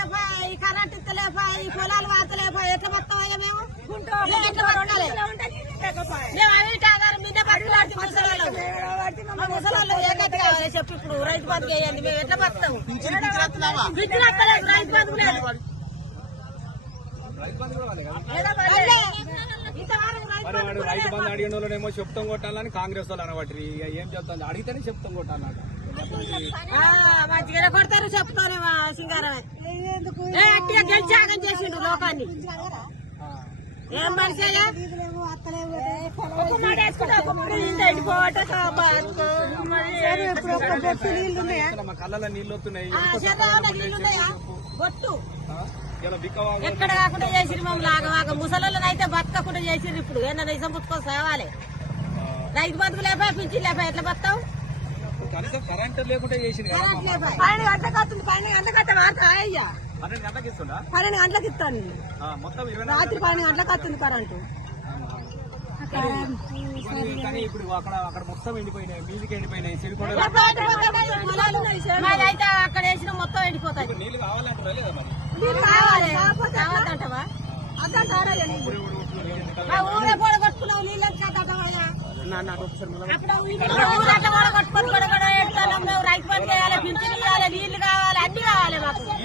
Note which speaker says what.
Speaker 1: ఇస్తలేపాయి, current ఇస్తలేపాయి, పొలాలు వాతలేపాయి, ఎట్లా బతామయ్యా మేము? ఎట్లా బతకాలి? మేము అవిటి ఆధారం మీదే బతకాలి. ముసలాళ్ళు ఏ గతి కావాలి చెప్పు? ఇప్పుడు రైతు బంధు వేయండి, మేము ఎట్లా బతాము? బిడ్డలు వస్తలేదు, రైతు బంధు లేదు.
Speaker 2: రైతు బంధు అడిగిన వాళ్ళేమో చెప్తాం కొట్టాలని కాంగ్రెస్ వాళ్ళు అనబట్టి ఇక ఏం చెప్తాను అడిగితేనే చెప్తాం కొట్టాలన్నమాట.
Speaker 1: మంచిగానే కొడతారు చెప్తానే సింగారమే గెలిచి ఆగం చేసిండు లోకాన్ని. ఏం మనిషి
Speaker 2: కళ్ళ నీళ్ళు వస్తున్నాయి.
Speaker 1: బొట్టు ఎక్కడ కాకుండా చేసిరు మమ్మల్ని ఆగమాగ. ముసలోళ్ళని అయితే బతకకుండా చేసిరు. ఇప్పుడు ఏమన్నా నిజం పుచ్చుకొని సేవాలి. రైతు బతుకు లేపాయి, పింఛన్ లేపాయి, ఎట్లా బతావు?
Speaker 2: కరెంట్ లేకుండా చేసింది.
Speaker 1: 12 గంటలకు వస్తుంది. 12 గంటలకు వస్తే వార్త అయ్యా
Speaker 2: 12 గంటలకు ఇస్తుందా?
Speaker 1: 12 గంటలకు ఇస్తాను.
Speaker 2: మొత్తం
Speaker 1: రాత్రి 12 గంటలకు వస్తుంది కరెంటు.
Speaker 2: కానీ ఇప్పుడు అక్కడ మొత్తం ఎండిపోయినాయి, మీదికి ఎండిపోయినాయి.
Speaker 1: అయితే అక్కడ వేసిన మొత్తం ఎండిపోతాయి.
Speaker 2: నీళ్ళు కావాలంటారా లేదా మరి?
Speaker 1: కావాలంటవా? ఊరే కూడా కొట్టుకున్నావు నీళ్ళు అప్పుడు ఊరట్లా కూడా కొట్టుకొని కూడా రైతు పని చేయాలి, పింఛన్ ఇవ్వాలి, నీళ్లు కావాలి, అన్ని కావాలి మాకు.